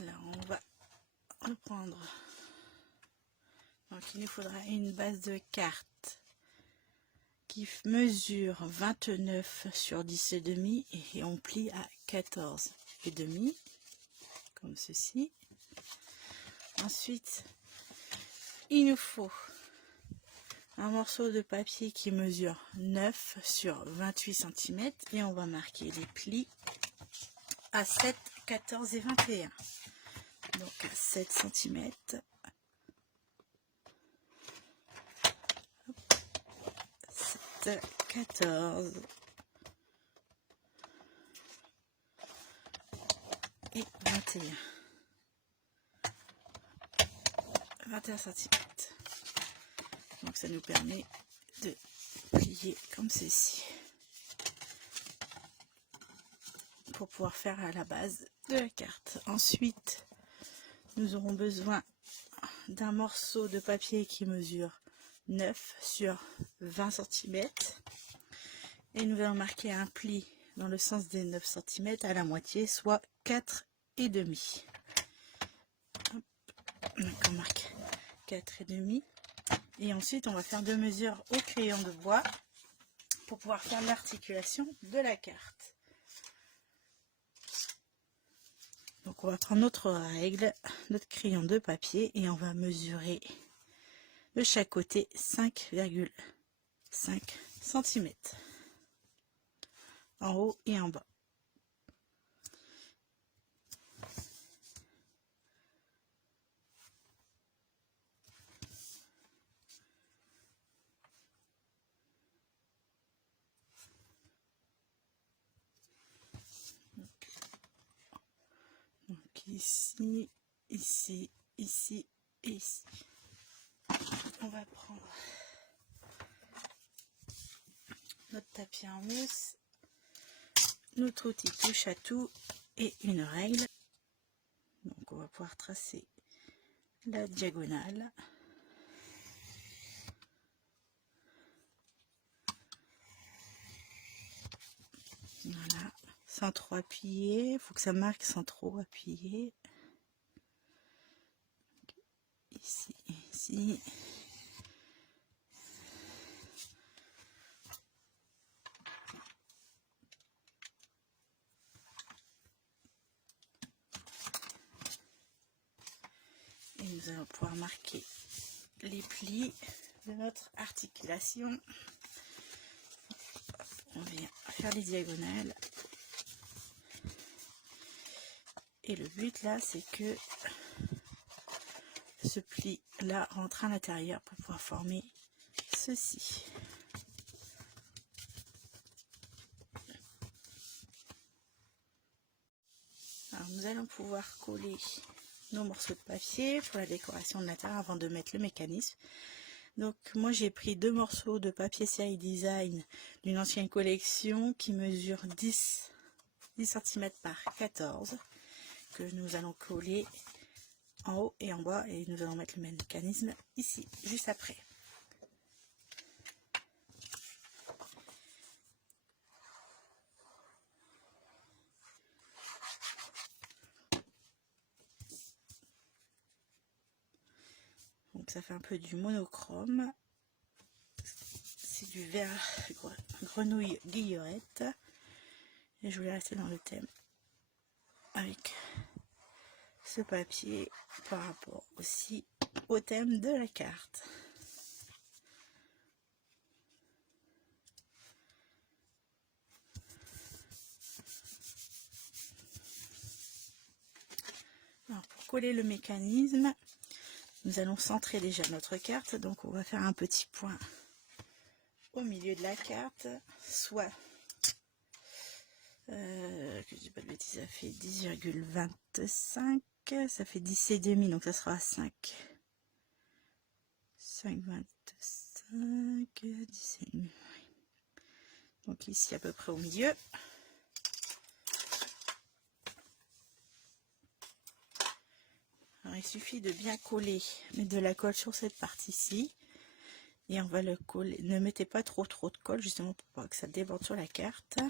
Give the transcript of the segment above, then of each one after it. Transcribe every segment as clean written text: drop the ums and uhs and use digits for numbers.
Alors, on va reprendre. Donc, il nous faudra une base de carte qui mesure 29 sur 10,5 et on plie à 14,5 comme ceci. Ensuite, il nous faut un morceau de papier qui mesure 9 sur 28 cm et on va marquer les plis à 7, 14 et 21. Donc à 7 cm. 7, 14 et 21 cm. Donc ça nous permet de plier comme ceci pour pouvoir faire à la base de la carte. Ensuite, nous aurons besoin d'un morceau de papier qui mesure 9 sur 20 cm et nous allons marquer un pli dans le sens des 9 cm à la moitié, soit 4,5. Donc on marque 4,5 et ensuite on va faire 2 mesures au crayon de bois pour pouvoir faire l'articulation de la carte. Donc on va prendre notre règle, notre crayon de papier et on va mesurer de chaque côté 5,5 cm en haut et en bas. Donc ici, ici, ici et ici. On va prendre notre tapis en mousse, notre outil touche à tout et une règle. Donc on va pouvoir tracer la diagonale. Voilà, sans trop appuyer, il faut que ça marque sans trop appuyer. Ici, ici. Et nous allons pouvoir marquer les plis de notre articulation. On vient faire les diagonales. Et le but là, c'est que ce pli là rentre à l'intérieur pour pouvoir former ceci. Alors nous allons pouvoir coller nos morceaux de papier pour la décoration de l'intérieur avant de mettre le mécanisme. Donc moi j'ai pris 2 morceaux de papier série design d'une ancienne collection qui mesure 10 cm par 14 que nous allons coller en haut et en bas et nous allons mettre le mécanisme ici juste après. Donc ça fait un peu du monochrome, c'est du vert grenouille guillerette et je voulais rester dans le thème avec ce papier par rapport aussi au thème de la carte. Alors pour coller le mécanisme, nous allons centrer déjà notre carte, donc on va faire un petit point au milieu de la carte, soit que je dis pas de bêtises, ça fait 10,25, ça fait 10,5, donc ça sera 5, 5,25, 10,5. Donc ici à peu près au milieu. Alors il suffit de bien coller, mettre de la colle sur cette partie-ci. Et on va le coller. Ne mettez pas trop de colle justement pour pas que ça déborde sur la carte.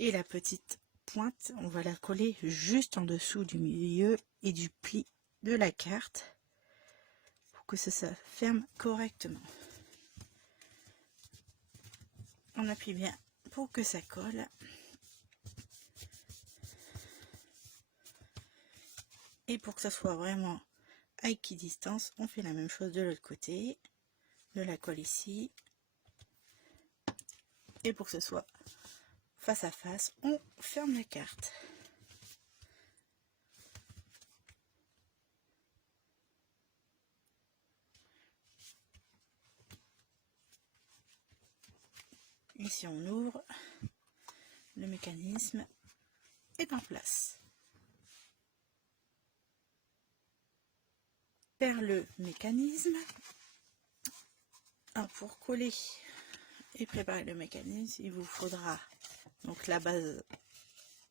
Et la petite pointe, on va la coller juste en dessous du milieu et du pli de la carte pour que ça ferme correctement. On appuie bien pour que ça colle. Et pour que ça soit vraiment à équidistance, on fait la même chose de l'autre côté. De la colle ici. Et pour que ce soit face à face, on ferme la carte. Ici on ouvre, le mécanisme est en place. Vers le mécanisme, pour coller et préparer le mécanisme, il vous faudra donc la base,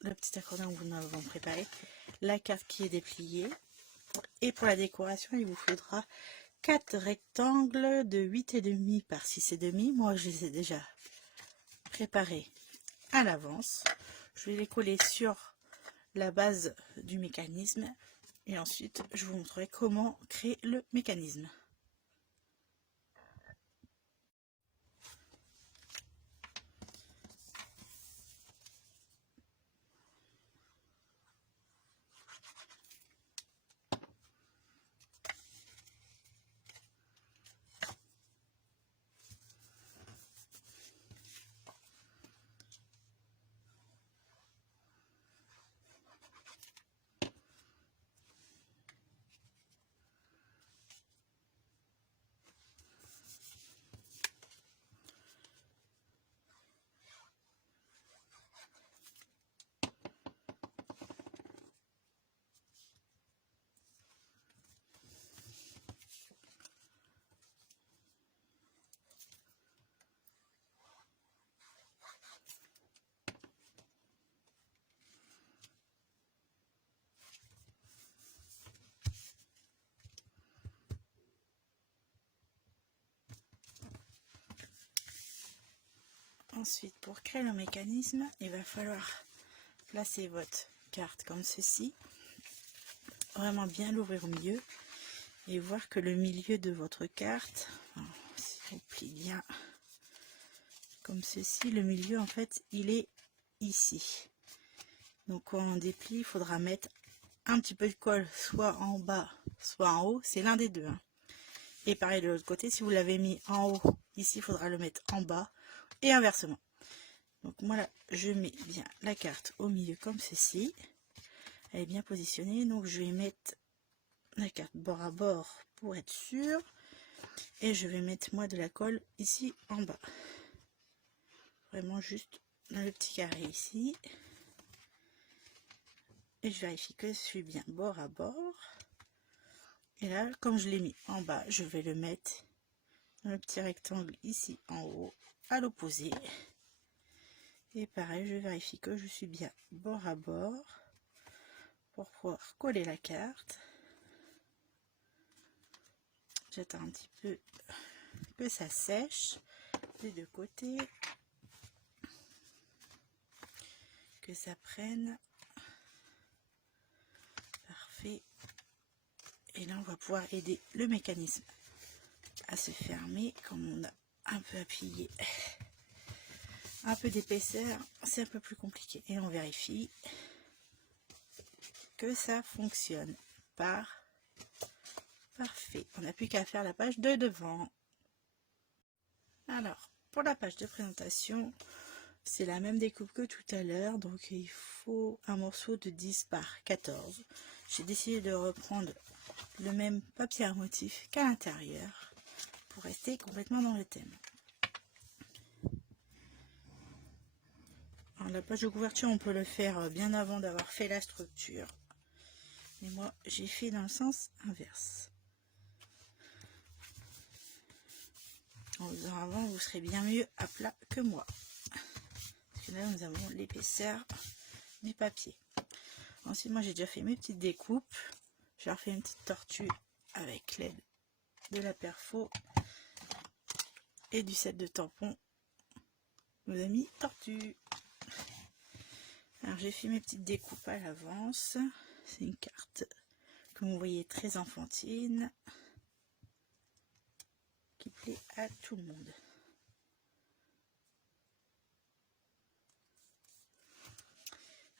le petit accordion que nous avons préparé, la carte qui est dépliée, et pour la décoration il vous faudra 4 rectangles de 8,5 par 6,5. Moi je les ai déjà préparés à l'avance. Je vais les coller sur la base du mécanisme et ensuite je vous montrerai comment créer le mécanisme. Ensuite, pour créer le mécanisme, il va falloir placer votre carte comme ceci, vraiment bien l'ouvrir au milieu et voir que le milieu de votre carte, si on plie bien comme ceci, le milieu en fait il est ici. Donc quand on déplie, il faudra mettre un petit peu de colle soit en bas soit en haut, c'est l'un des deux, hein. Et pareil de l'autre côté, si vous l'avez mis en haut ici, il faudra le mettre en bas et inversement. Donc moi là, je mets bien la carte au milieu comme ceci, elle est bien positionnée, donc je vais mettre la carte bord à bord pour être sûr, et je vais mettre moi de la colle ici en bas, vraiment juste dans le petit carré ici, et je vérifie que je suis bien bord à bord. Et là, comme je l'ai mis en bas, je vais le mettre dans le petit rectangle ici en haut à l'opposé, et pareil je vérifie que je suis bien bord à bord pour pouvoir coller la carte. J'attends un petit peu que ça sèche des deux côtés, que ça prenne. Parfait. Et là on va pouvoir aider le mécanisme à se fermer. Comme on a un peu appuyé, un peu d'épaisseur, c'est un peu plus compliqué, et on vérifie que ça fonctionne. Parfait, on n'a plus qu'à faire la page de devant. Alors pour la page de présentation, c'est la même découpe que tout à l'heure, donc il faut un morceau de 10 par 14. J'ai décidé de reprendre le même papier à motif qu'à l'intérieur pour rester complètement dans le thème. Alors, la page de couverture, on peut le faire bien avant d'avoir fait la structure, mais moi j'ai fait dans le sens inverse. En faisant avant, vous serez bien mieux à plat que moi, parce que là nous avons l'épaisseur du papier. Ensuite, moi j'ai déjà fait mes petites découpes. J'ai refait une petite tortue avec l'aide de la perfo et du set de tampons. Nos amis tortues. Alors j'ai fait mes petites découpes à l'avance. C'est une carte, comme vous voyez, très enfantine, qui plaît à tout le monde.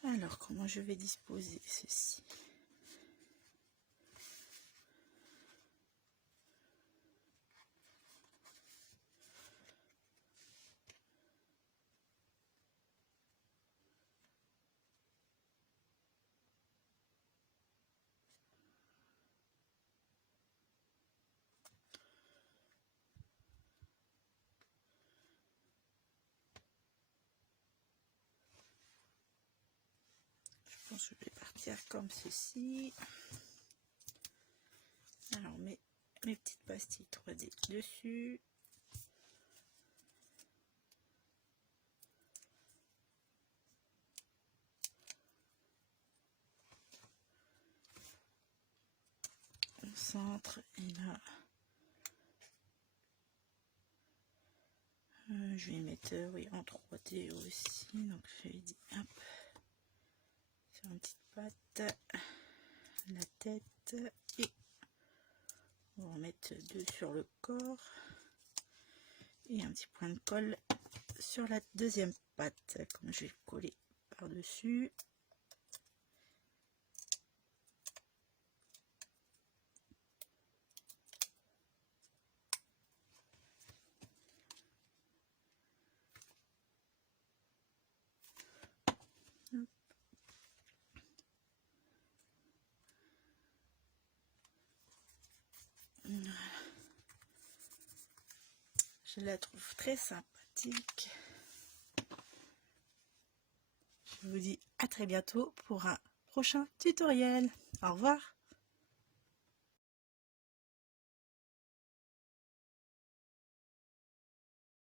Alors comment je vais disposer ceci? Je pense que je vais partir comme ceci. Alors mes petites pastilles 3D dessus. On centre et là je vais mettre oui, en 3D aussi. Donc je vais dire hop, sur une petite patte, la tête et on va en mettre deux sur le corps et un petit point de colle sur la deuxième patte, comme je vais coller par dessus. Voilà. Je la trouve très sympathique. Je vous dis à très bientôt pour un prochain tutoriel. Au revoir.